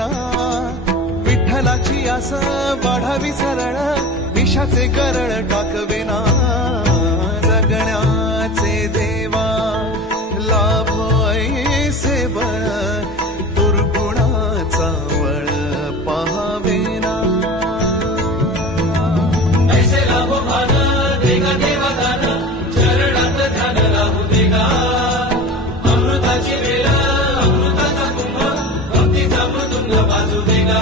झाकवेना विठ्ठलाची आस वाढावी सरळ. विषाचे करळ टाकवे बाजू देगा